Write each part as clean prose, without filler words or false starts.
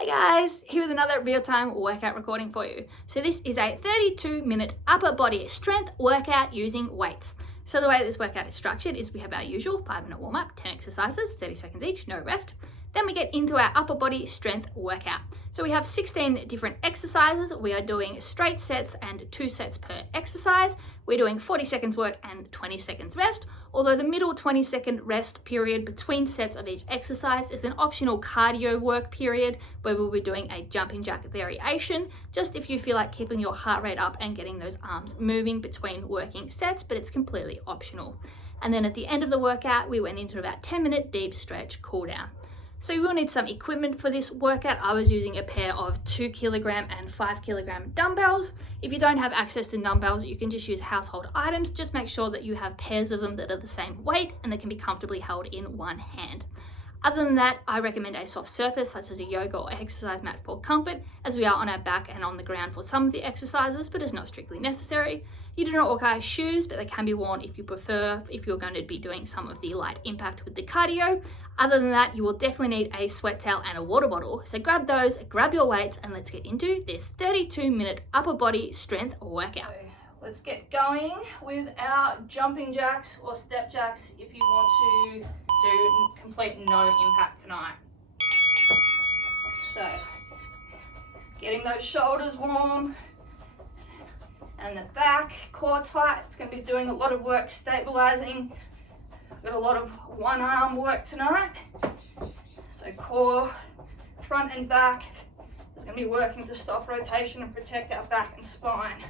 Hey guys, here with another real-time workout recording for you. So this is a 32-minute upper body strength workout using weights. So the way this workout is structured is we have our usual 5-minute warm-up, 10 exercises, 30 seconds each, no rest. Then we get into our upper body strength workout. So we have 16 different exercises. We are doing straight sets and 2 sets per exercise. We're doing 40 seconds work and 20 seconds rest, although the middle 20-second rest period between sets of each exercise is an optional cardio work period where we'll be doing a jumping jack variation, just if you feel like keeping your heart rate up and getting those arms moving between working sets, but it's completely optional. And then at the end of the workout, we went into about 10-minute deep stretch cool down. So you will need some equipment for this workout. I was using a pair of 2 kilogram and 5 kilogram dumbbells. If you don't have access to dumbbells, you can just use household items. Just make sure that you have pairs of them that are the same weight and that can be comfortably held in one hand. Other than that, I recommend a soft surface such as a yoga or exercise mat for comfort, as we are on our back and on the ground for some of the exercises, but it's not strictly necessary. You do not require shoes, but they can be worn if you prefer, if you're going to be doing some of the light impact with the cardio. Other than that, you will definitely need a sweat towel and a water bottle. So grab those, grab your weights, and let's get into this 32-minute upper body strength workout. Let's get going with our jumping jacks or step jacks if you want to do complete no impact tonight. So, getting those shoulders warm and the back, core tight. It's going to be doing a lot of work stabilizing. Got a lot of one arm work tonight. So core, front and back. It's going to be working to stop rotation and protect our back and spine.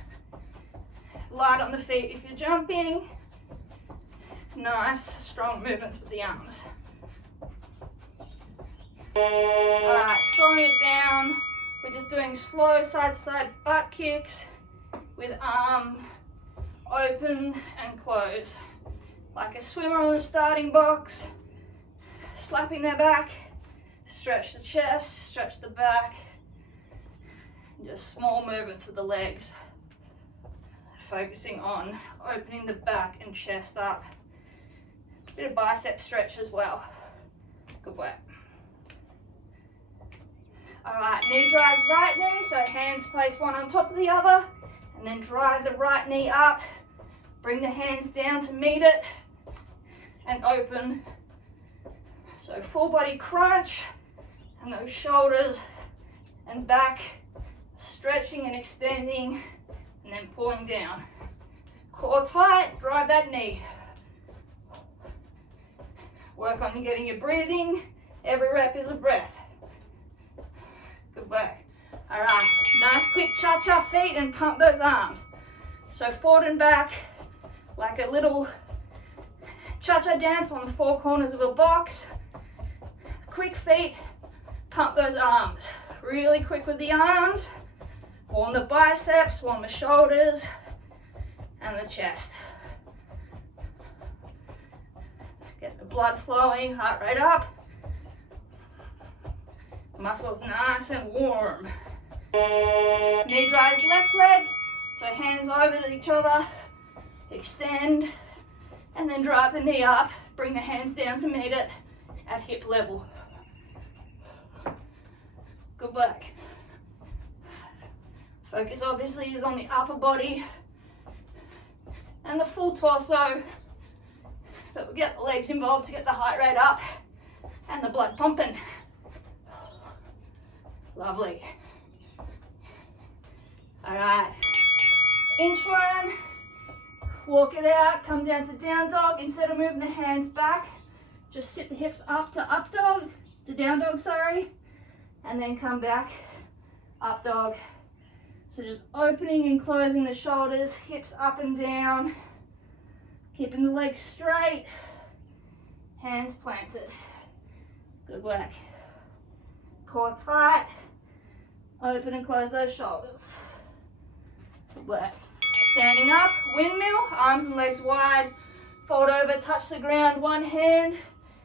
Light on the feet if you're jumping. Nice, strong movements with the arms. Alright, slowing it down. We're just doing slow side-to-side butt kicks with arm open and close. Like a swimmer on the starting box. Slapping their back. Stretch the chest, stretch the back. Just small movements with the legs. Focusing on opening the back and chest up. Bit of bicep stretch as well. Good work. Alright, knee drives right knee, so hands place one on top of the other, and then drive the right knee up. Bring the hands down to meet it, and open. So full body crunch, and those shoulders and back stretching and extending, and then pulling down. Core tight, drive that knee. Work on getting your breathing. Every rep is a breath. Good work. All right, nice quick cha-cha feet and pump those arms. So forward and back, like a little cha-cha dance on the 4 corners of a box. Quick feet, pump those arms. Really quick with the arms. Warm the biceps, warm the shoulders, and the chest. Get the blood flowing, heart rate up. Muscles nice and warm. Knee drives left leg, so hands over to each other. Extend, and then drive the knee up. Bring the hands down to meet it at hip level. Good work. Focus obviously is on the upper body and the full torso, but we get the legs involved to get the heart rate up and the blood pumping. Lovely. All right, inchworm, walk it out, come down to down dog. Instead of moving the hands back, just sit the hips up to up dog, to down dog, sorry, and then come back, up dog. So just opening and closing the shoulders, hips up and down, keeping the legs straight, hands planted. Good work. Core tight, open and close those shoulders. Good work. Standing up, windmill, arms and legs wide, fold over, touch the ground, one hand,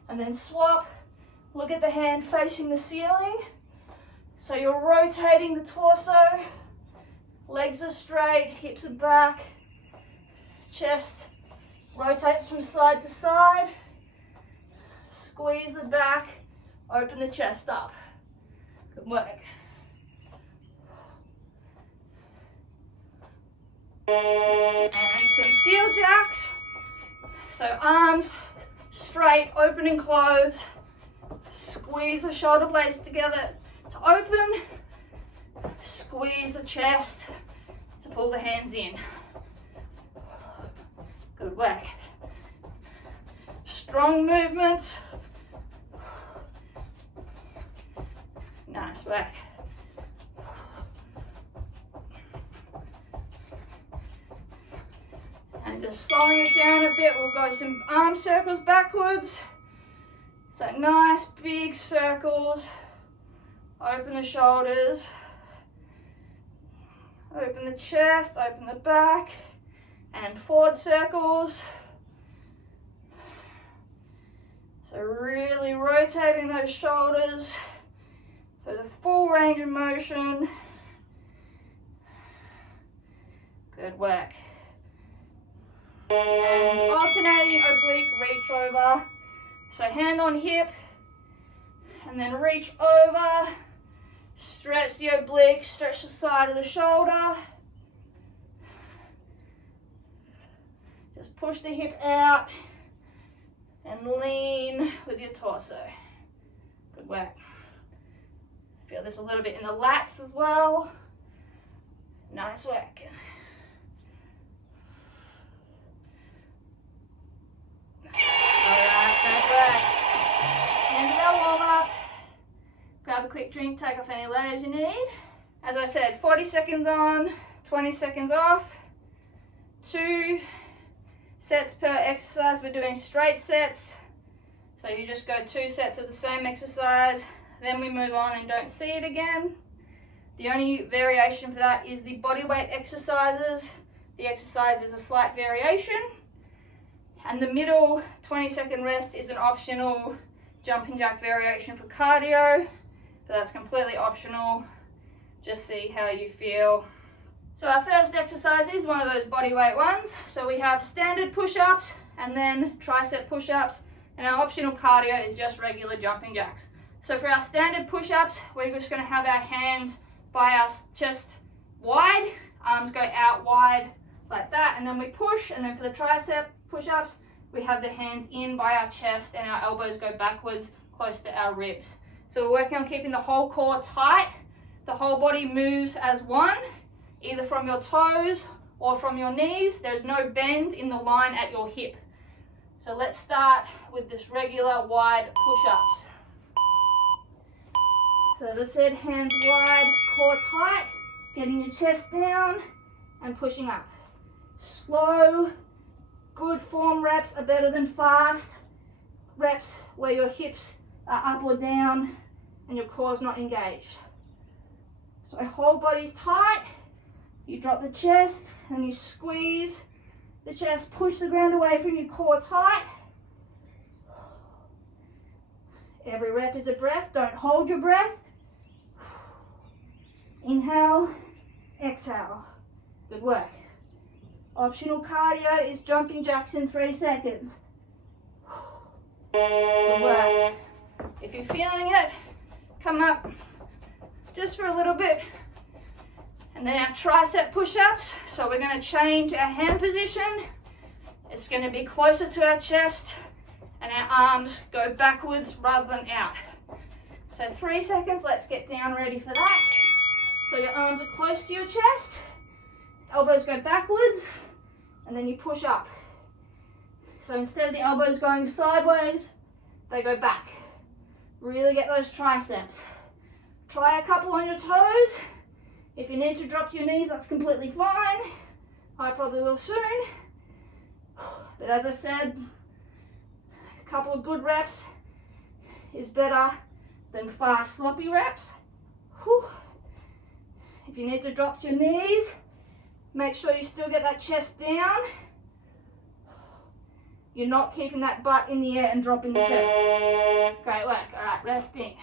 and then swap. Look at the hand facing the ceiling. So you're rotating the torso, legs are straight, hips are back, chest rotates from side to side, squeeze the back, open the chest up. Good work. And some seal jacks. So arms straight, open and close. Squeeze the shoulder blades together to open. Squeeze the chest to pull the hands in. Good work. Strong movements. Nice work. And just slowing it down a bit, we'll go some arm circles backwards. So nice big circles. Open the shoulders. Open the chest, open the back, and forward circles. So really rotating those shoulders. So the full range of motion. Good work. And alternating oblique reach over. So hand on hip, and then reach over. Stretch the oblique, stretch the side of the shoulder. Just push the hip out and lean with your torso. Good work. Feel this a little bit in the lats as well. Nice work. Alright, good work. It's the end of our warm-up. Grab a quick drink, take off any layers you need. As I said, 40 seconds on, 20 seconds off. 2 sets per exercise. We're doing straight sets. So you just go 2 sets of the same exercise, then we move on and don't see it again. The only variation for that is the body weight exercises. The exercise is a slight variation. And the middle 20-second rest is an optional jumping jack variation for cardio. But that's completely optional. Just see how you feel. So our first exercise is one of those body weight ones. So we have standard push-ups and then tricep push-ups. And our optional cardio is just regular jumping jacks. So for our standard push-ups, we're just going to have our hands by our chest wide. Arms go out wide like that. And then we push. And then for the tricep push-ups, we have the hands in by our chest and our elbows go backwards close to our ribs. So we're working on keeping the whole core tight. The whole body moves as one, either from your toes or from your knees. There's no bend in the line at your hip. So let's start with this regular wide push-ups. So as I said, hands wide, core tight, getting your chest down and pushing up. Slow, good form reps are better than fast reps where your hips are up or down and your core's not engaged. So whole body's tight, you drop the chest and you squeeze the chest, push the ground away from your core tight. Every rep is a breath, don't hold your breath. Inhale, exhale. Good work. Optional cardio is jumping jacks in 3 seconds. Good work. If you're feeling it, come up just for a little bit. And then our tricep push-ups. So we're going to change our hand position. It's going to be closer to our chest and our arms go backwards rather than out. So 3 seconds, let's get down ready for that. So your arms are close to your chest, elbows go backwards, and then you push up. So instead of the elbows going sideways, they go back. Really get those triceps. Try a couple on your toes. If you need to drop your knees, that's completely fine. I probably will soon. But as I said, a couple of good reps is better than fast, sloppy reps. Whew. If you need to drop to your knees, make sure you still get that chest down. You're not keeping that butt in the air and dropping the chest. Great work. All right, resting.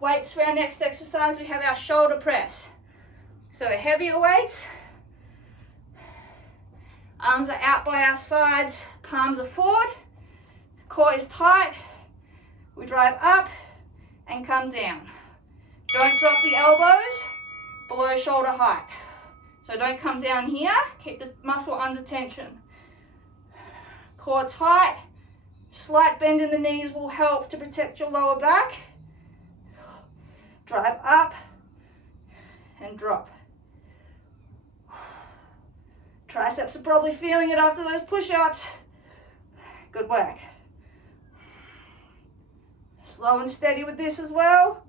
Weights for our next exercise, we have our shoulder press. So heavier weights. Arms are out by our sides, palms are forward. Core is tight. We drive up and come down. Don't drop the elbows below shoulder height. So don't come down here, keep the muscle under tension. Core tight, slight bend in the knees will help to protect your lower back. Drive up and drop. Triceps are probably feeling it after those push-ups. Good work. Slow and steady with this as well.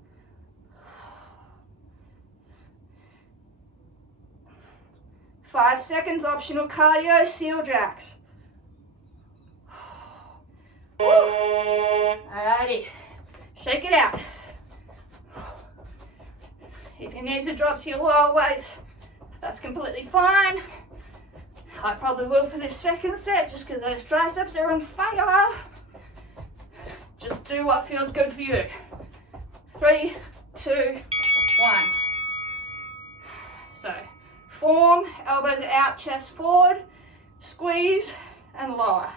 5 seconds, optional cardio, seal jacks. Alrighty, shake it out. If you need to drop to your lower weights, that's completely fine. I probably will for this second set just because those triceps are on fire. Just do what feels good for you. 3, 2, 1. So, form, elbows are out, chest forward, squeeze and lower.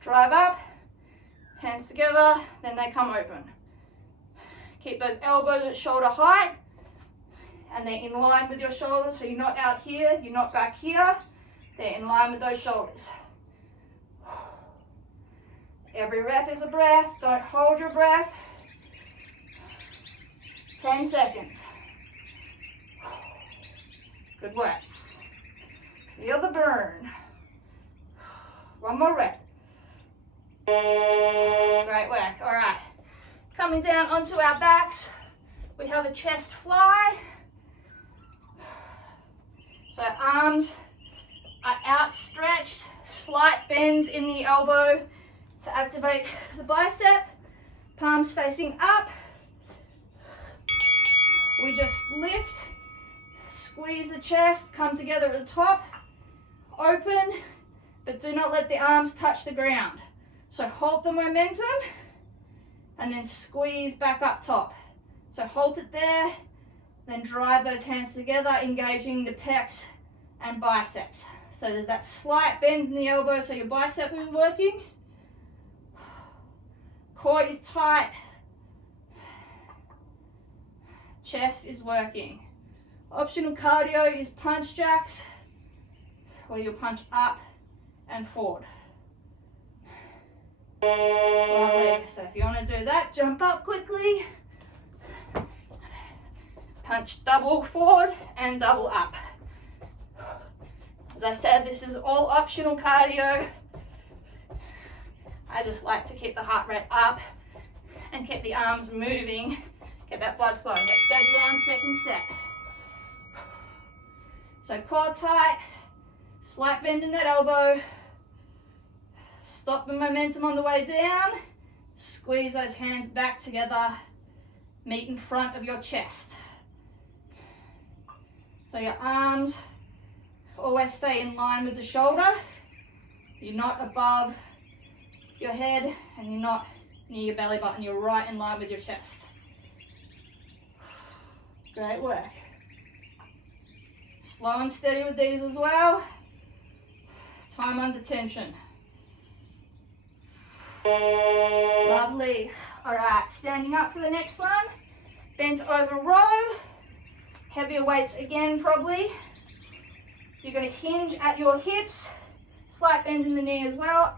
Drive up, hands together, then they come open. Keep those elbows at shoulder height and they're in line with your shoulders, so you're not out here, you're not back here, they're in line with those shoulders. Every rep is a breath, don't hold your breath. 10 seconds. Good work. Feel the burn. One more rep. Great work. All right. Coming down onto our backs, we have a chest fly. So arms are outstretched, slight bend in the elbow to activate the bicep. Palms facing up. We just lift, squeeze the chest, come together at the top, open, but do not let the arms touch the ground. So hold the momentum and then squeeze back up top. So hold it there, then drive those hands together, engaging the pecs and biceps. So there's that slight bend in the elbow, so your bicep is working. Core is tight. Chest is working. Optional cardio is punch jacks, where you'll punch up and forward. Lovely. So if you want to do that, jump up quickly. Punch double forward and double up. As I said, this is all optional cardio. I just like to keep the heart rate up and keep the arms moving, get that blood flowing. Let's go down, second set. So core tight, slight bend in that elbow. Stop the momentum on the way down. Squeeze those hands back together. Meet in front of your chest. So your arms always stay in line with the shoulder. You're not above your head and you're not near your belly button. You're right in line with your chest. Great work. Slow and steady with these as well. Time under tension. Lovely. All right, standing up for the next one. Bent over row. Heavier weights again probably. You're going to hinge at your hips. Slight bend in the knee as well.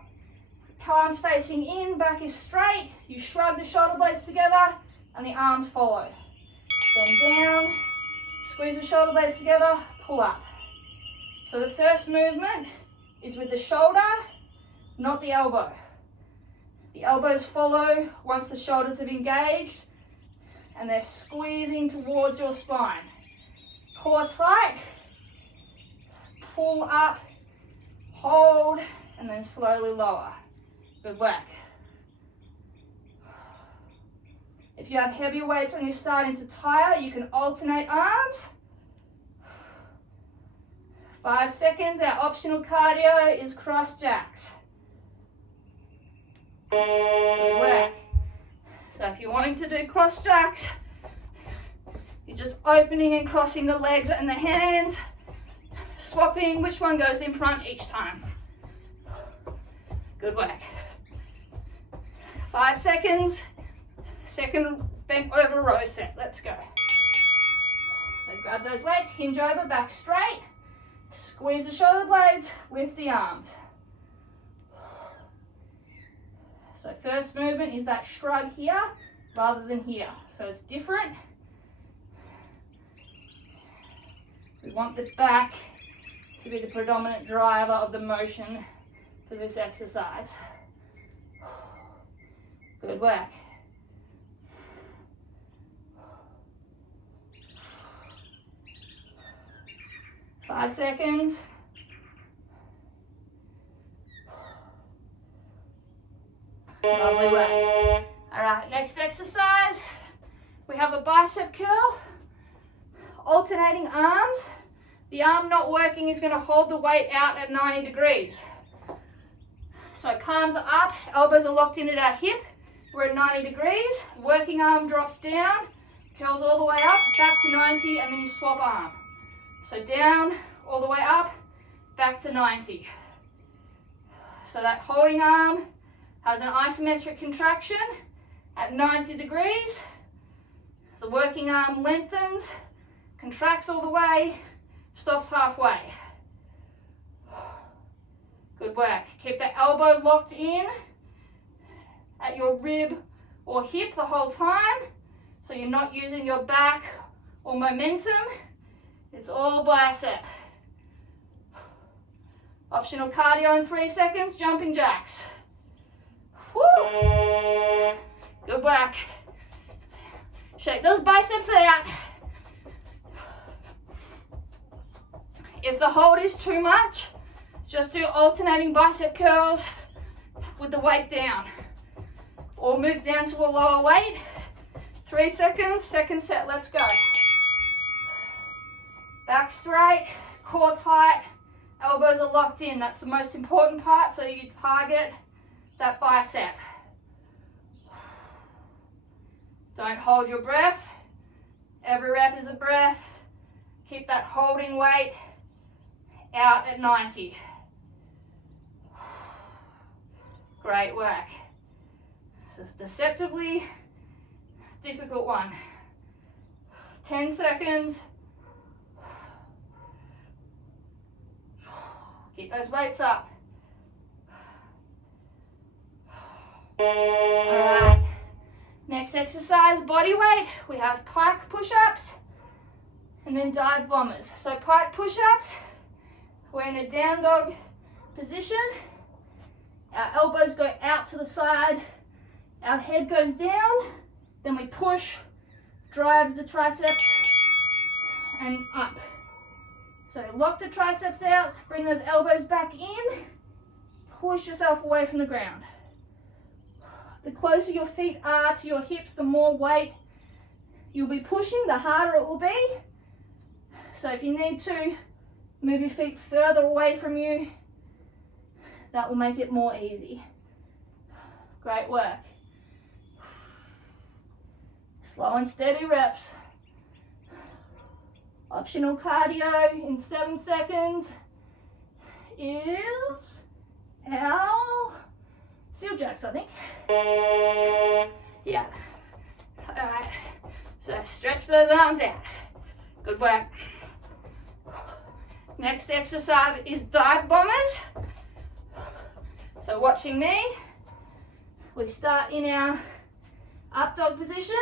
Palms facing in, back is straight. You shrug the shoulder blades together and the arms follow. Bend down, squeeze the shoulder blades together, pull up. So the first movement is with the shoulder, not the elbow. The elbows follow once the shoulders have engaged and they're squeezing towards your spine. Core tight, pull up, hold, and then slowly lower. Good work. If you have heavy weights and you're starting to tire, you can alternate arms. 5 seconds. Our optional cardio is cross jacks. Good work. So if you're wanting to do cross jacks, you're just opening and crossing the legs and the hands, swapping which one goes in front each time. Good work. 5 seconds. Second bent over row set. Let's go. So grab those weights, hinge over, back straight, squeeze the shoulder blades, lift the arms. So first movement is that shrug here rather than here. So it's different. We want the back to be the predominant driver of the motion for this exercise. Good work. Five seconds. Lovely work. All right, next exercise. We have a bicep curl. Alternating arms. The arm not working is going to hold the weight out at 90 degrees. So palms are up, elbows are locked in at our hip. We're at 90 degrees. Working arm drops down, curls all the way up, back to 90, and then you swap arm. So down, all the way up, back to 90. So that holding arm has an isometric contraction at 90 degrees. The working arm lengthens, contracts all the way, stops halfway. Good work. Keep the elbow locked in at your rib or hip the whole time, so you're not using your back or momentum. It's all bicep. Optional cardio in 3 seconds, jumping jacks. Woo! Good work. Shake those biceps out. If the hold is too much, just do alternating bicep curls with the weight down. Or move down to a lower weight. 3 seconds, second set, let's go. Back straight, core tight, elbows are locked in. That's the most important part, so you target that bicep. Don't hold your breath. Every rep is a breath. Keep that holding weight out at 90. Great work. This is deceptively difficult one. 10 seconds. Keep those weights up. All right. Next exercise, body weight. We have pike push-ups and then dive bombers. So pike push-ups, we're in a down dog position. Our elbows go out to the side. Our head goes down. Then we push, drive the triceps and up. So lock the triceps out, bring those elbows back in, push yourself away from the ground. The closer your feet are to your hips, the more weight you'll be pushing, the harder it will be. So if you need to move your feet further away from you, that will make it more easy. Great work. Slow and steady reps. Optional cardio in 7 seconds is our seal jacks, I think. Yeah. All right. So stretch those arms out. Good work. Next exercise is dive bombers. So watching me, we start in our up dog position.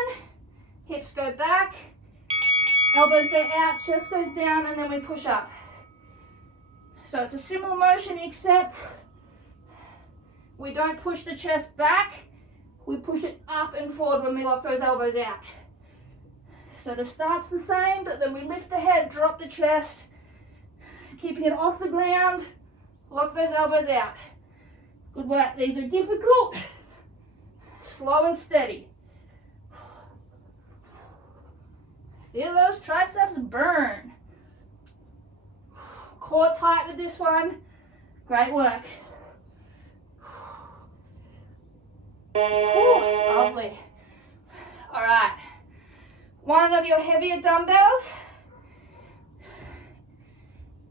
Hips go back, elbows go out, chest goes down, and then we push up. So it's a similar motion, except we don't push the chest back, we push it up and forward when we lock those elbows out. So the start's the same, but then we lift the head, drop the chest, keeping it off the ground, lock those elbows out. Good work. These are difficult, slow and steady. Feel those triceps burn. Core tight with this one. Great work. Ooh, lovely. All right. One of your heavier dumbbells.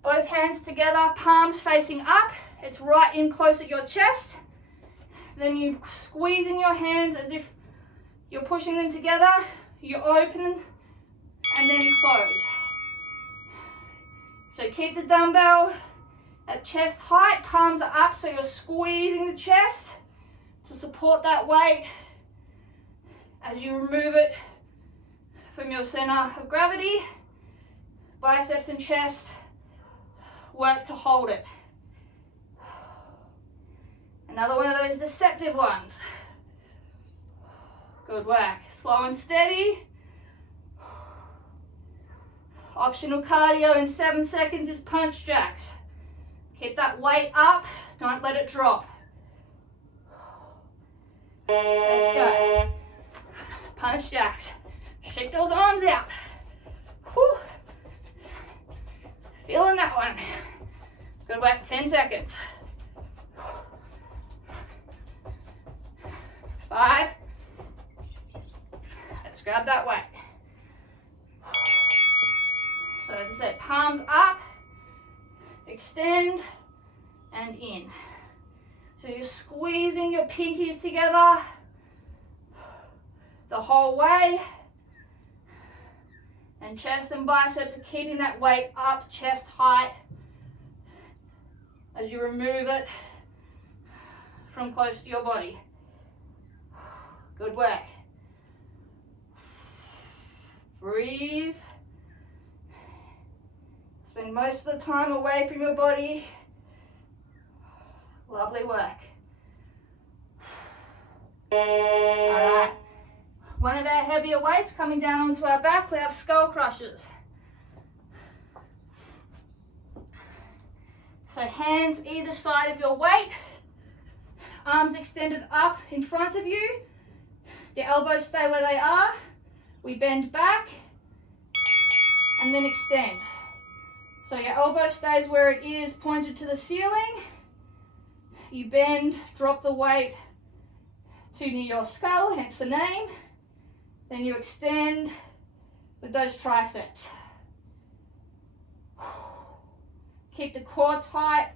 Both hands together, palms facing up. It's right in close at your chest. Then you squeeze in your hands as if You're pushing them together, you open and then close. So keep the dumbbell at chest height, palms are up, so you're squeezing the chest to support that weight as you remove it from your center of gravity. Biceps and chest work to hold it. Another one of those deceptive ones. Good work. Slow and steady. Optional cardio in 7 seconds is punch jacks. Keep that weight up, don't let it drop. Let's go. Punch jacks. Shake those arms out. Whew. Feeling that one. Good work, 10 seconds. 5. Let's grab that weight. So as I said, palms up, extend, and in. So you're squeezing your pinkies together the whole way. And chest and biceps are keeping that weight up, chest height, as you remove it from close to your body. Good work. Breathe. Spend most of the time away from your body. Lovely work. All right. One of our heavier weights coming down onto our back, we have skull crushers. So hands either side of your weight, arms extended up in front of you. The elbows stay where they are. We bend back and then extend. So your elbow stays where it is, pointed to the ceiling. You bend, drop the weight to near your skull, hence the name. Then you extend with those triceps. Keep the core tight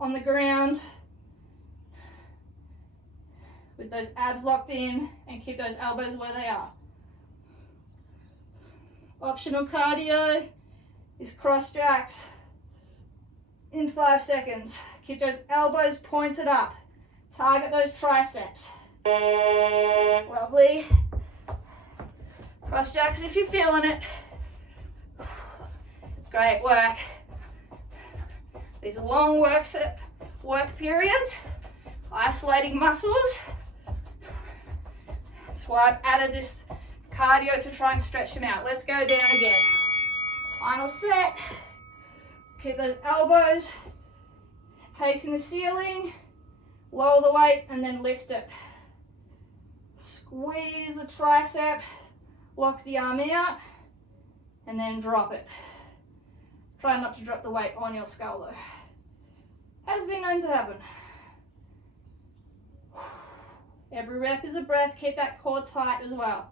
on the ground with those abs locked in, and keep those elbows where they are. Optional cardio is cross jacks in 5 seconds. Keep those elbows pointed up. Target those triceps. Lovely. Cross jacks if you're feeling it. Great work. These are long work periods, isolating muscles. That's why I've added this cardio to try and stretch them out. Let's go down again. Final set. Keep those elbows facing the ceiling. Lower the weight and then lift it. Squeeze the tricep. Lock the arm out and then drop it. Try not to drop the weight on your skull though. Has been known to happen. Every rep is a breath. Keep that core tight as well.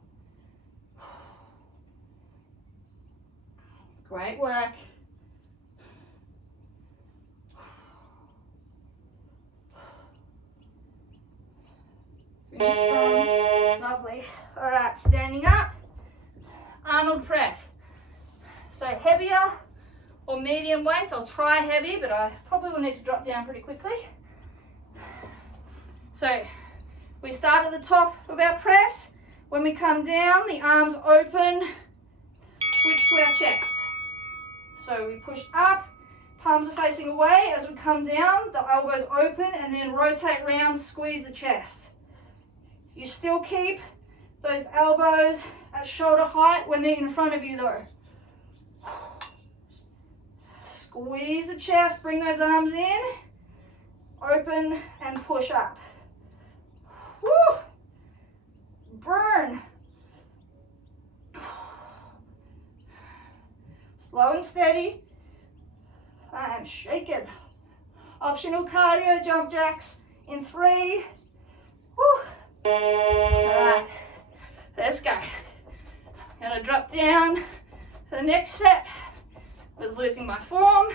Great work. Finish strong. Lovely. All right, standing up. Arnold press. So heavier or medium weights. I'll try heavy, but I probably will need to drop down pretty quickly. So we start at the top of our press. When we come down, the arms open, switch to our chest. So we push up, palms are facing away. As we come down, the elbows open and then rotate round, squeeze the chest. You still keep those elbows at shoulder height when they're in front of you though. Squeeze the chest, bring those arms in, open and push up. Woo! Burn. Slow and steady. I am shaking. Optional cardio, jump jacks in 3. Woo! Alright, let's go. Gonna drop down for the next set with losing my form,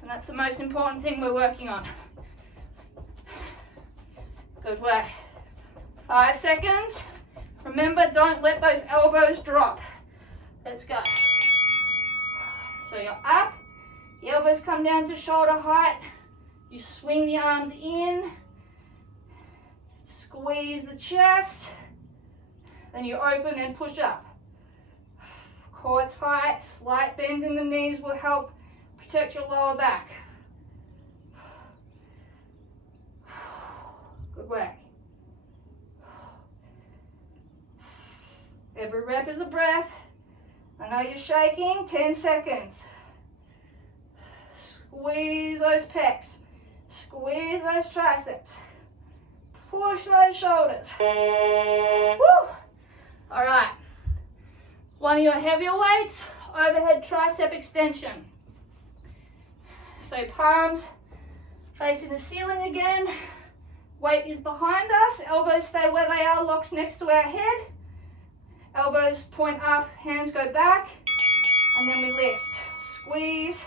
and that's the most important thing we're working on. Good work. 5 seconds. Remember, don't let those elbows drop. Let's go. So you're up, the elbows come down to shoulder height. You swing the arms in, squeeze the chest, then you open and push up. Core tight, slight bend in the knees will help protect your lower back. Good work. Every rep is a breath. I know you're shaking, 10 seconds. Squeeze those pecs. Squeeze those triceps. Push those shoulders. Woo! All right. One of your heavier weights, overhead tricep extension. So palms facing the ceiling again. Weight is behind us. Elbows stay where they are, locked next to our head. Elbows point up, hands go back, and then we lift. Squeeze,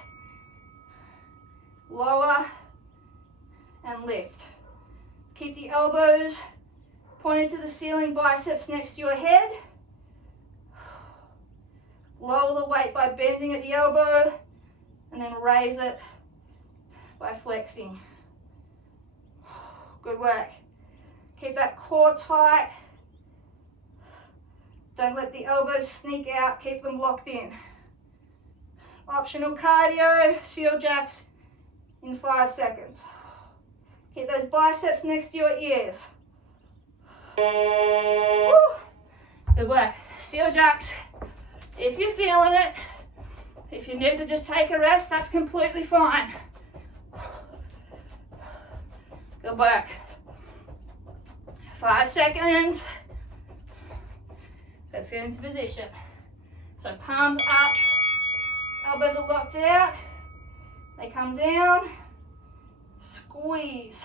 lower, and lift. Keep the elbows pointed to the ceiling, biceps next to your head. Lower the weight by bending at the elbow, and then raise it by flexing. Good work. Keep that core tight. Don't let the elbows sneak out, keep them locked in. Optional cardio, seal jacks in 5 seconds. Keep those biceps next to your ears. Woo. Good work. Seal jacks, if you're feeling it. If you need to just take a rest, that's completely fine. Good work. 5 seconds. Let's get into position. So palms up, elbows are locked out, they come down, squeeze.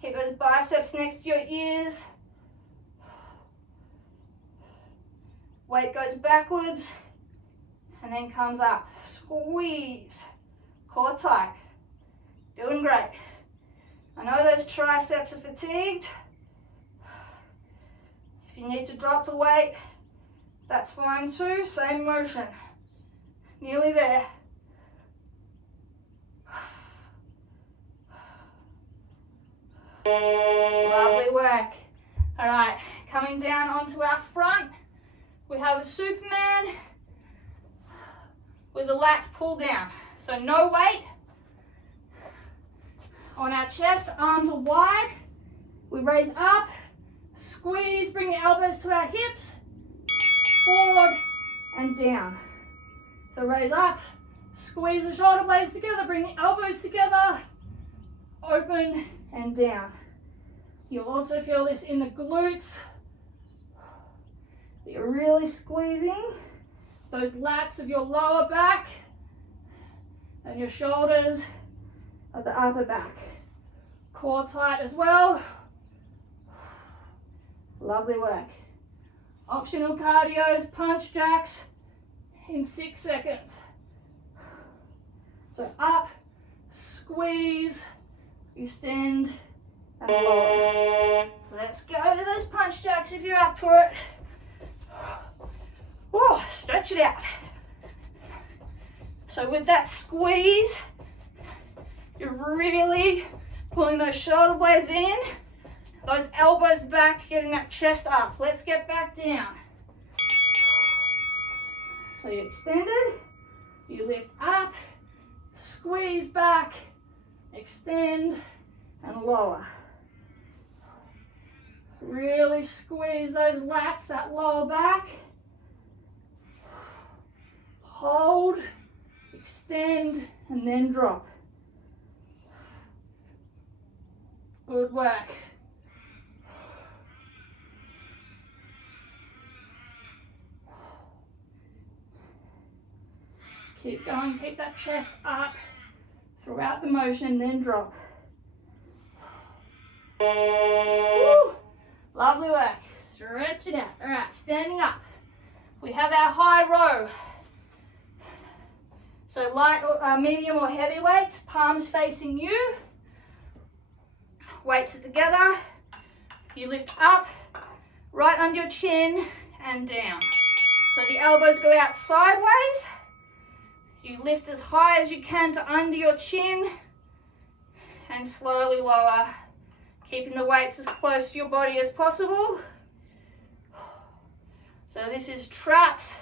Keep those biceps next to your ears. Weight goes backwards and then comes up. Squeeze. Core tight. Doing great. I know those triceps are fatigued. If you need to drop the weight, that's fine too. Same motion. Nearly there. Lovely work. All right, coming down onto our front, we have a Superman with a lat pull down. So no weight on our chest, arms are wide. We raise up, squeeze, bring the elbows to our hips, forward and down. So raise up, squeeze the shoulder blades together, bring the elbows together, open and down. You'll also feel this in the glutes. You're really squeezing those lats of your lower back and your shoulders of the upper back. Core tight as well. Lovely work. Optional cardios, punch jacks in 6 seconds. So up, squeeze, extend, and lower. Let's go to those punch jacks if you're up for it. Oh, stretch it out. So with that squeeze, you're really pulling those shoulder blades in, those elbows back, getting that chest up. Let's get back down. So you extended, you lift up, squeeze back, extend, and lower. Really squeeze those lats, that lower back. Hold, extend, and then drop. Good work. Keep going, keep that chest up throughout the motion, then drop. Woo. Lovely work. Stretch it out. All right, standing up. We have our high row. So light, medium or heavy weights, palms facing you. Weights are together. You lift up, right under your chin and down. So the elbows go out sideways. You lift as high as you can to under your chin and slowly lower, keeping the weights as close to your body as possible. So this is traps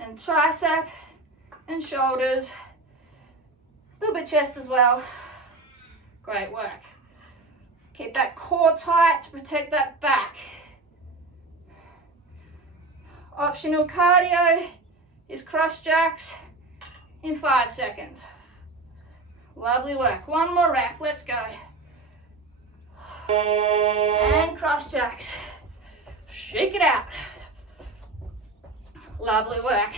and tricep and shoulders, a little bit chest as well. Great work. Keep that core tight to protect that back. Optional cardio is cross jacks in 5 seconds. Lovely work. One more rep, let's go. And cross jacks. Shake it out. Lovely work.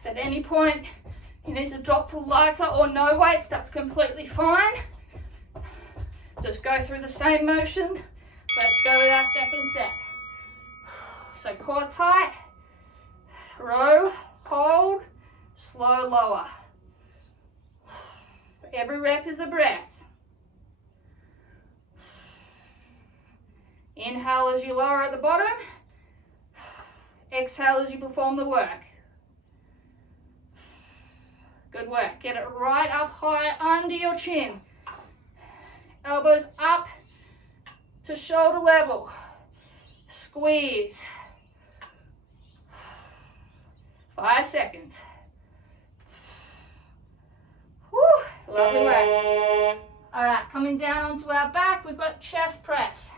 If at any point you need to drop to lighter or no weights, that's completely fine. Just go through the same motion. Let's go with our second set. So core tight, row, hold, slow lower. Every rep is a breath. Inhale as you lower at the bottom. Exhale as you perform the work. Good work. Get it right up high under your chin. Elbows up to shoulder level. Squeeze. 5 seconds. Woo, lovely work. All right, coming down onto our back, we've got chest press.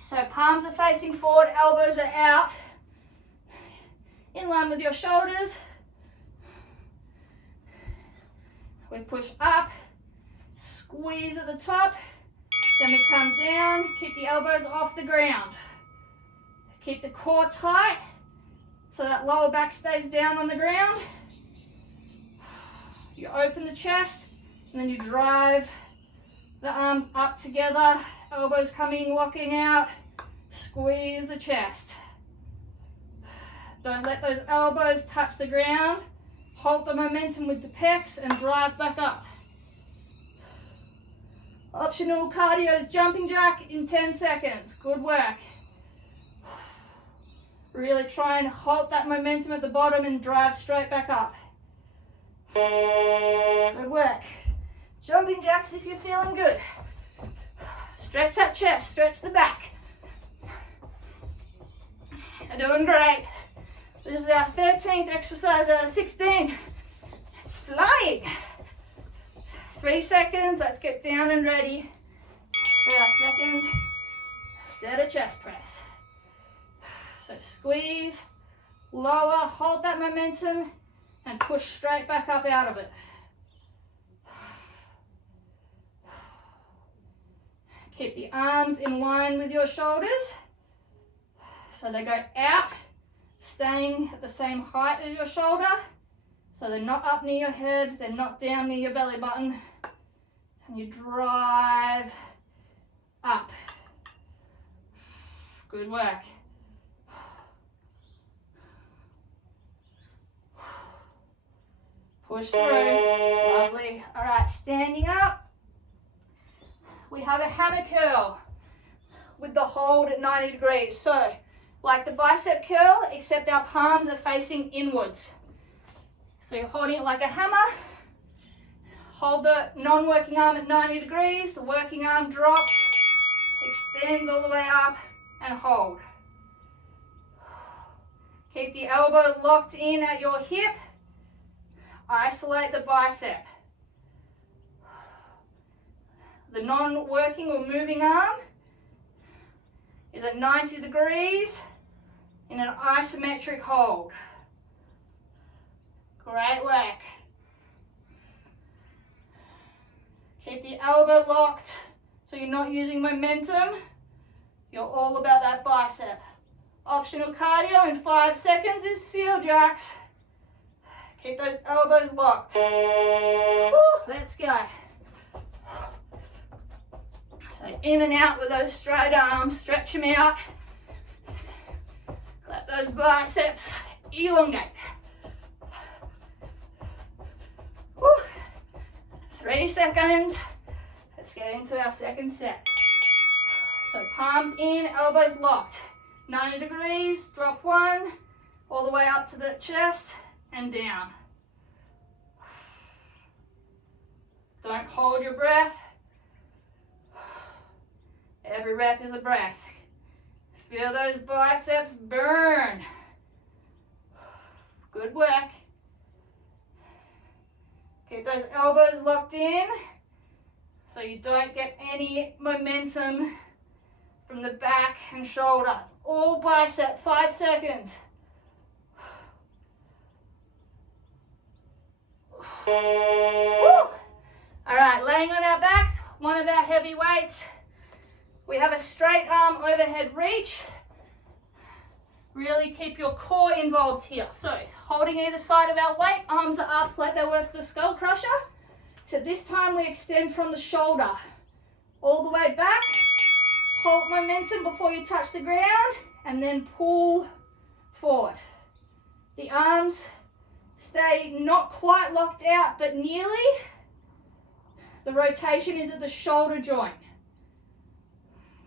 So palms are facing forward, elbows are out, in line with your shoulders. We push up, squeeze at the top, then we come down, keep the elbows off the ground. Keep the core tight so that lower back stays down on the ground. You open the chest and then you drive the arms up together, elbows coming, locking out, squeeze the chest. Don't let those elbows touch the ground. Hold the momentum with the pecs and drive back up. Optional cardio is jumping jack in 10 seconds. Good work. Really try and hold that momentum at the bottom and drive straight back up. Good work. Jumping jacks if you're feeling good. Stretch that chest, stretch the back. You're doing great. This is our 13th exercise out of 16. It's flying. 3 seconds, let's get down and ready for our second set of chest press. So squeeze, lower, hold that momentum, and push straight back up out of it. Keep the arms in line with your shoulders. So they go out, staying at the same height as your shoulder. So they're not up near your head, they're not down near your belly button. And you drive up. Good work. Push through. Lovely. All right, standing up. We have a hammer curl with the hold at 90 degrees. So, like the bicep curl, except our palms are facing inwards. So you're holding it like a hammer. Hold the non-working arm at 90 degrees. The working arm drops, extends all the way up, and hold. Keep the elbow locked in at your hip. Isolate the bicep. The non-working or moving arm is at 90 degrees in an isometric hold. Great work. Keep the elbow locked so you're not using momentum. You're all about that bicep. Optional cardio in 5 seconds is seal jacks. Keep those elbows locked. Woo, let's go. So in and out with those straight arms, stretch them out. Let those biceps elongate. Woo. 3 seconds. Let's get into our second set. So palms in, elbows locked. 90 degrees, drop one, all the way up to the chest and down. Don't hold your breath. Every rep is a breath. Feel those biceps burn. Good work. Keep those elbows locked in so you don't get any momentum from the back and shoulders. All bicep, 5 seconds. Woo. All right, laying on our backs, one of our heavy weights. We have a straight arm overhead reach. Really keep your core involved here. So holding either side of our weight, arms are up like they were for the skull crusher. So this time we extend from the shoulder all the way back. Hold momentum before you touch the ground and then pull forward. The arms stay not quite locked out but nearly. The rotation is at the shoulder joint.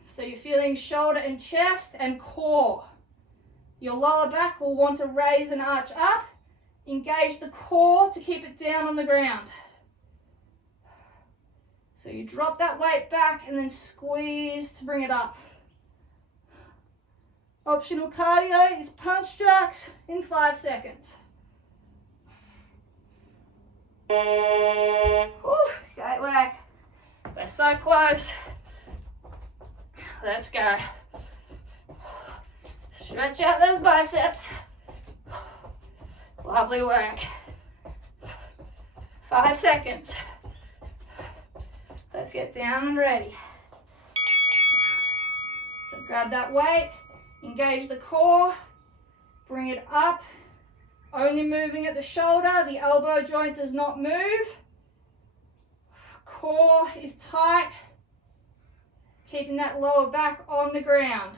So you're feeling shoulder and chest and core. Your lower back will want to raise and arch up. Engage the core to keep it down on the ground. So you drop that weight back and then squeeze to bring it up. Optional cardio is punch jacks in 5 seconds. Ooh, great work. We're so close. Let's go. Stretch out those biceps. Lovely work. 5 seconds. Let's get down and ready. So grab that weight, engage the core, bring it up, only moving at the shoulder, the elbow joint does not move. Core is tight, keeping that lower back on the ground.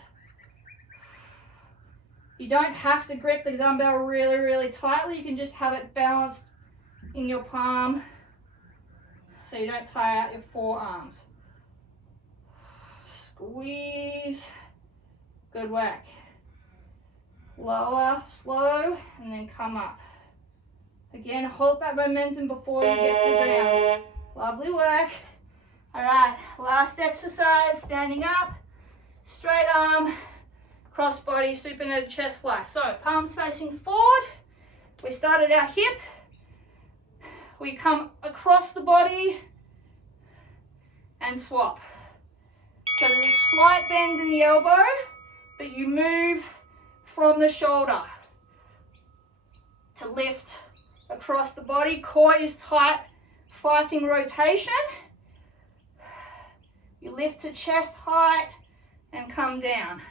You don't have to grip the dumbbell really, really tightly. You can just have it balanced in your palm so you don't tire out your forearms. Squeeze. Good work. Lower, slow, and then come up. Again, hold that momentum before you get to the ground. Lovely work. All right, last exercise, standing up, straight arm, cross body, supinated chest fly. So palms facing forward. We start at our hip. We come across the body and swap. So there's a slight bend in the elbow, but you move from the shoulder to lift across the body. Core is tight, fighting rotation. You lift to chest height and come down.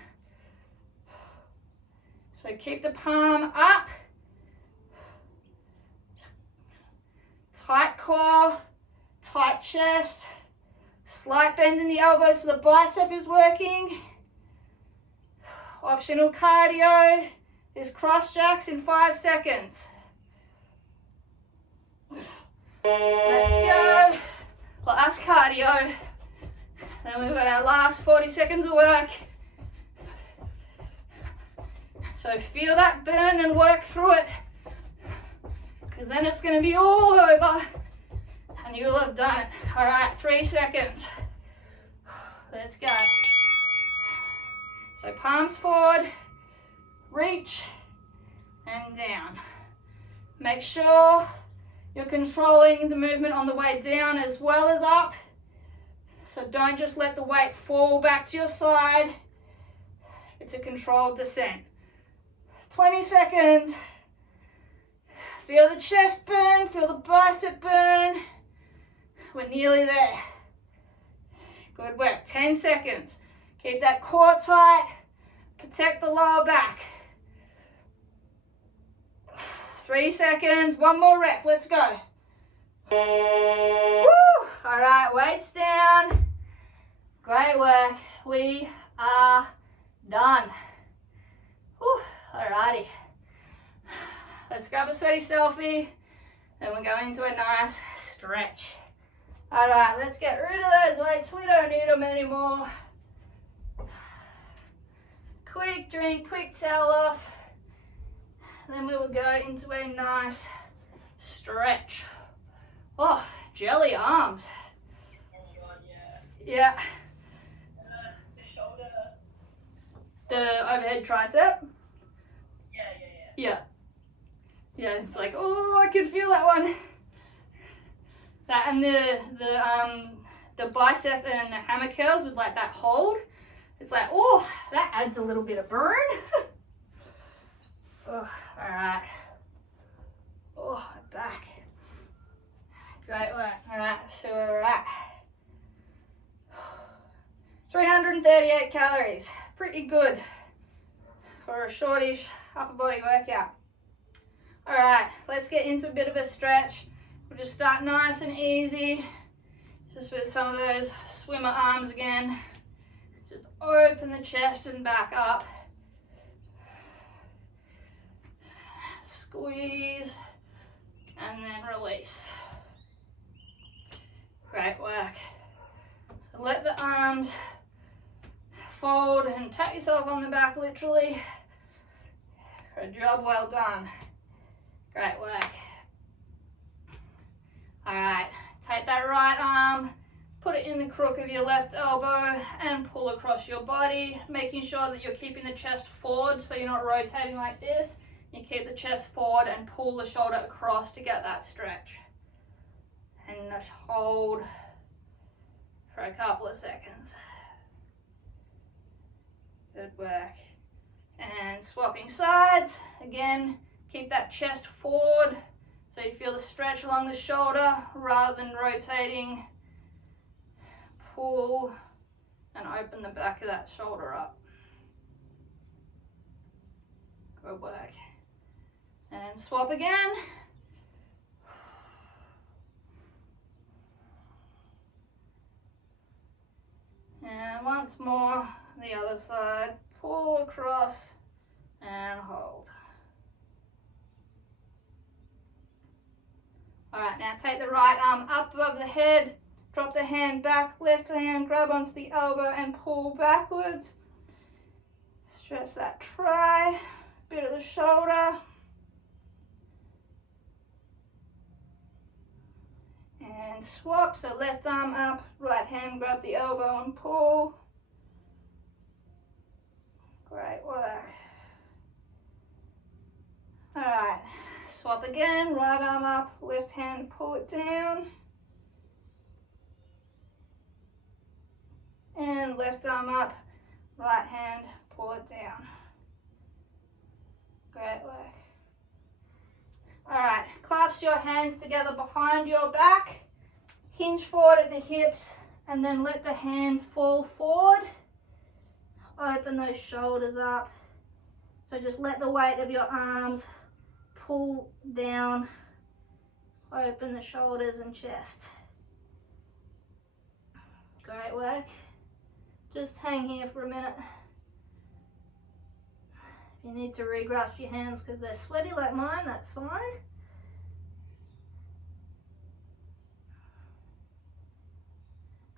So keep the palm up. Tight core, tight chest, slight bend in the elbow so the bicep is working. Optional cardio is cross jacks in 5 seconds. Let's go. Last cardio. Then we've got our last 40 seconds of work. So feel that burn and work through it, because then it's going to be all over and you'll have done it. All right, 3 seconds. Let's go. So palms forward, reach and down. Make sure you're controlling the movement on the way down as well as up. So don't just let the weight fall back to your side. It's a controlled descent. 20 seconds. Feel the chest burn, feel the bicep burn. We're nearly there. Good work. 10 seconds. Keep that core tight. Protect the lower back. 3 seconds. One more rep. Let's go. Woo! All right, weights down. Great work. We are done. Woo! Alrighty. Let's grab a sweaty selfie. Then we're going into a nice stretch. All right, let's get rid of those weights. We don't need them anymore. Quick drink, quick towel off. Then we will go into a nice stretch. Oh, jelly arms. Oh my god, yeah. Yeah. The shoulder. The overhead tricep. Yeah. Yeah, it's like, oh, I can feel that one. That and the bicep and the hammer curls with like that hold. It's like, oh, that adds a little bit of burn. Oh, all right. Oh, my back. Great work. All right, so we're at 338 calories. Pretty good for a shortish upper body workout. All right, let's get into a bit of a stretch. We'll just start nice and easy, just with some of those swimmer arms again. Just open the chest and back up. Squeeze, and then release. Great work. So let the arms fold and tap yourself on the back literally. A job well done. Great work. All right, take that right arm, put it in the crook of your left elbow and pull across your body, making sure that you're keeping the chest forward so you're not rotating like this. You keep the chest forward and pull the shoulder across to get that stretch. And just hold for a couple of seconds. Good work. And swapping sides. Again, keep that chest forward so you feel the stretch along the shoulder rather than rotating. Pull and open the back of that shoulder up. Good work. And swap again. And once more, the other side. Pull across and hold. All right, now take the right arm up above the head, drop the hand back, left hand, grab onto the elbow and pull backwards. Stretch that tri, bit of the shoulder. And swap, so left arm up, right hand grab the elbow and pull. Great work. All right, swap again, right arm up, left hand pull it down. And left arm up, right hand pull it down. Great work. All right, clasp your hands together behind your back, hinge forward at the hips, and then let the hands fall forward. Open those shoulders up. So just let the weight of your arms pull down. Open the shoulders and chest. Great work. Just hang here for a minute. If you need to re-grasp your hands because they're sweaty like mine, that's fine.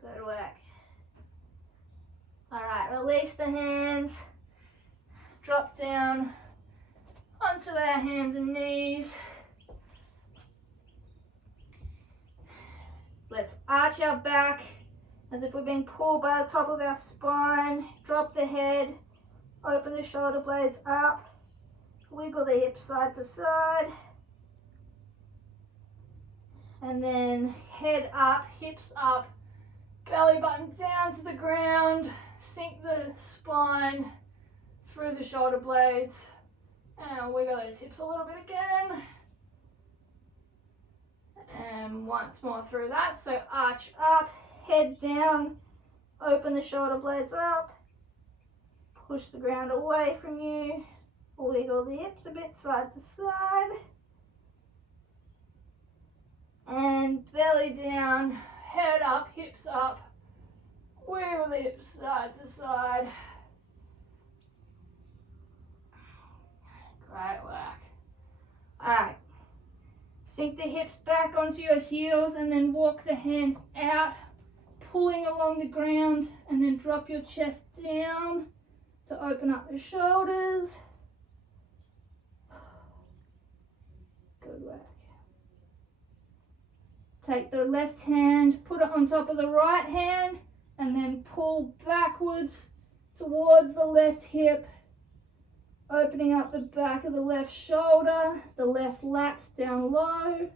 Good work. All right, release the hands. Drop down onto our hands and knees. Let's arch our back as if we're being pulled by the top of our spine. Drop the head. Open the shoulder blades up, wiggle the hips side to side, and then head up, hips up, belly button down to the ground, sink the spine through the shoulder blades, and wiggle those hips a little bit again, and once more through that, so arch up, head down, open the shoulder blades up, push the ground away from you, wiggle the hips a bit side to side, and belly down, head up, hips up, wiggle the hips side to side. Great work. All right, Sink the hips back onto your heels and then walk the hands out, pulling along the ground, and then drop your chest down to open up the shoulders. Good work. Take the left hand, put it on top of the right hand, and then pull backwards towards the left hip, opening up the back of the left shoulder, the left lats down low.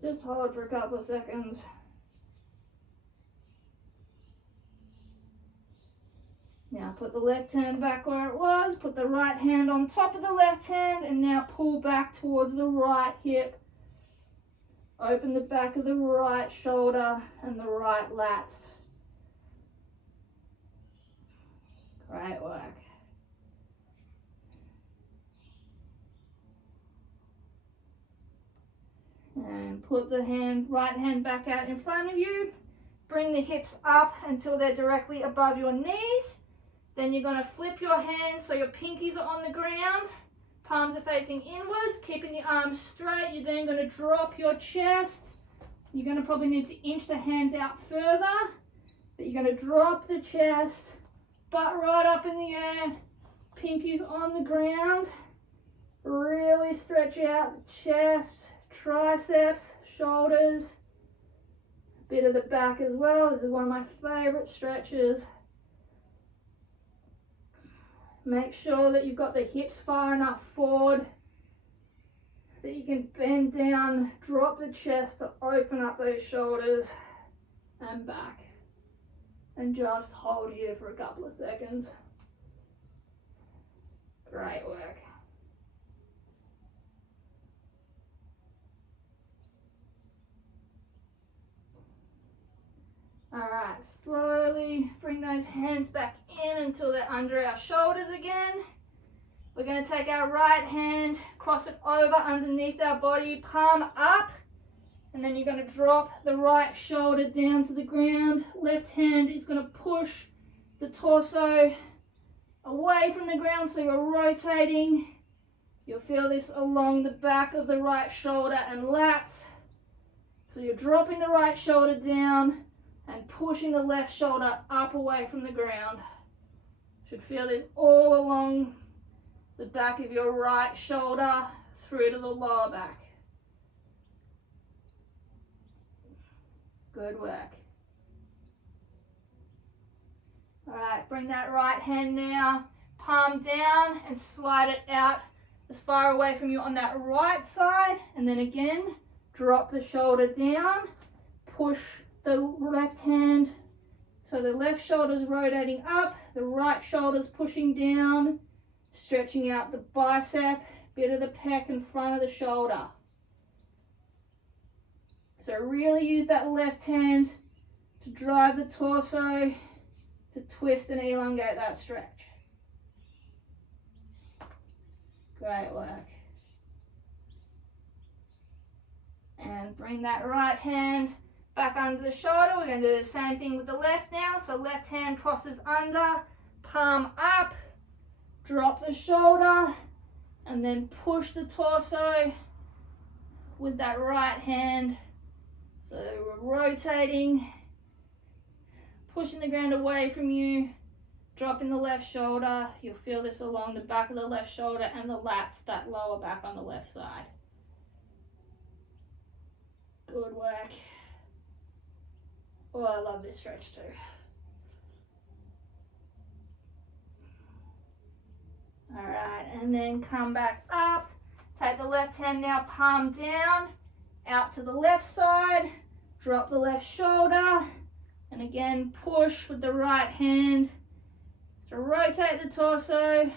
Just hold for a couple of seconds. Now put the left hand back where it was, put the right hand on top of the left hand, and now pull back towards the right hip. Open the back of the right shoulder and the right lats. Great work. And put the right hand back out in front of you. Bring the hips up until they're directly above your knees. Then you're going to flip your hands so your pinkies are on the ground. Palms are facing inwards, keeping the arms straight. You're then going to drop your chest. You're going to probably need to inch the hands out further. But you're going to drop the chest, butt right up in the air, pinkies on the ground. Really stretch out the chest, triceps, shoulders, a bit of the back as well. This is one of my favorite stretches. Make sure that you've got the hips far enough forward that you can bend down, drop the chest to open up those shoulders and back. And just hold here for a couple of seconds. Great work. Alright, slowly bring those hands back in until they're under our shoulders again. We're going to take our right hand, cross it over underneath our body, palm up, and then you're going to drop the right shoulder down to the ground. Left hand is going to push the torso away from the ground, so you're rotating. You'll feel this along the back of the right shoulder and lats. So you're dropping the right shoulder down and pushing the left shoulder up away from the ground. Should feel this all along the back of your right shoulder through to the lower back. Good work. All right, bring that right hand now, palm down, and slide it out as far away from you on that right side. And then again, drop the shoulder down, push the left hand, so the left shoulder's rotating up, the right shoulder's pushing down, stretching out the bicep, bit of the pec in front of the shoulder. So really use that left hand to drive the torso, to twist and elongate that stretch. Great work. And bring that right hand back under the shoulder. We're going to do the same thing with the left now. So left hand crosses under, palm up, drop the shoulder, and then push the torso with that right hand. So we're rotating, pushing the ground away from you, dropping the left shoulder. You'll feel this along the back of the left shoulder and the lats, that lower back on the left side. Good work. Oh, I love this stretch too. All right, and then come back up. Take the left hand now, palm down, out to the left side. Drop the left shoulder, and again push with the right hand to rotate the torso.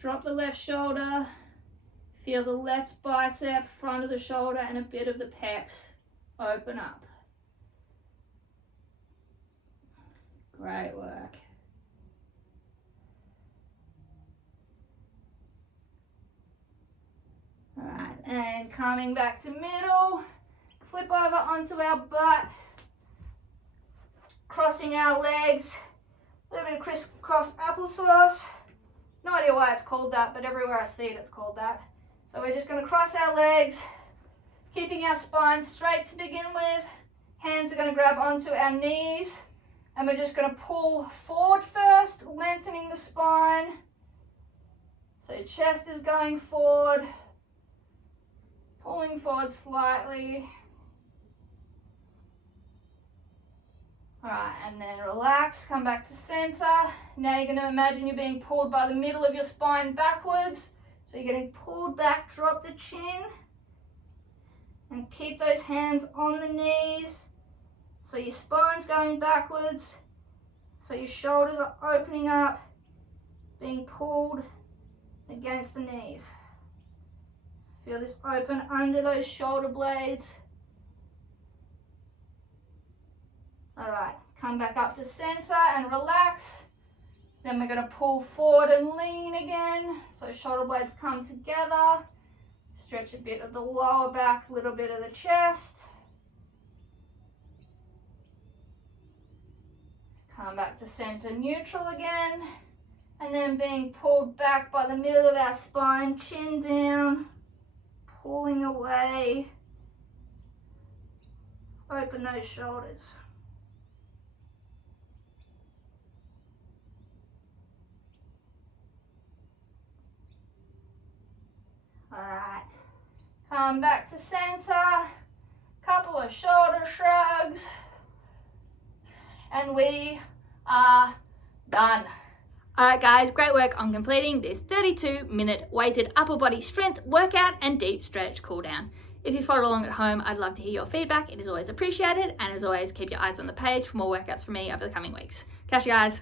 Drop the left shoulder. Feel the left bicep, front of the shoulder, and a bit of the pecs open up. Great work. All right, and coming back to middle, flip over onto our butt, crossing our legs, a little bit of crisscross applesauce. No idea why it's called that, but everywhere I see it, it's called that. So we're just gonna cross our legs, keeping our spine straight to begin with. Hands are gonna grab onto our knees, and we're just gonna pull forward first, lengthening the spine. So your chest is going forward, pulling forward slightly. All right, and then relax, come back to center. Now you're gonna imagine you're being pulled by the middle of your spine backwards. So you're getting pulled back, drop the chin, and keep those hands on the knees. So your spine's going backwards, so your shoulders are opening up, being pulled against the knees. Feel this open under those shoulder blades. All right, come back up to center and relax. Then we're gonna pull forward and lean again. So shoulder blades come together. Stretch a bit of the lower back, a little bit of the chest. Come back to center neutral again. And then being pulled back by the middle of our spine, chin down, pulling away. Open those shoulders. All right, come back to center, couple of shoulder shrugs, and we are done. All right guys, great work on completing this 32-minute weighted upper body strength workout and deep stretch cool down. If you followed along at home, I'd love to hear your feedback. It is always appreciated, and as always, keep your eyes on the page for more workouts from me over the coming weeks. Catch you guys.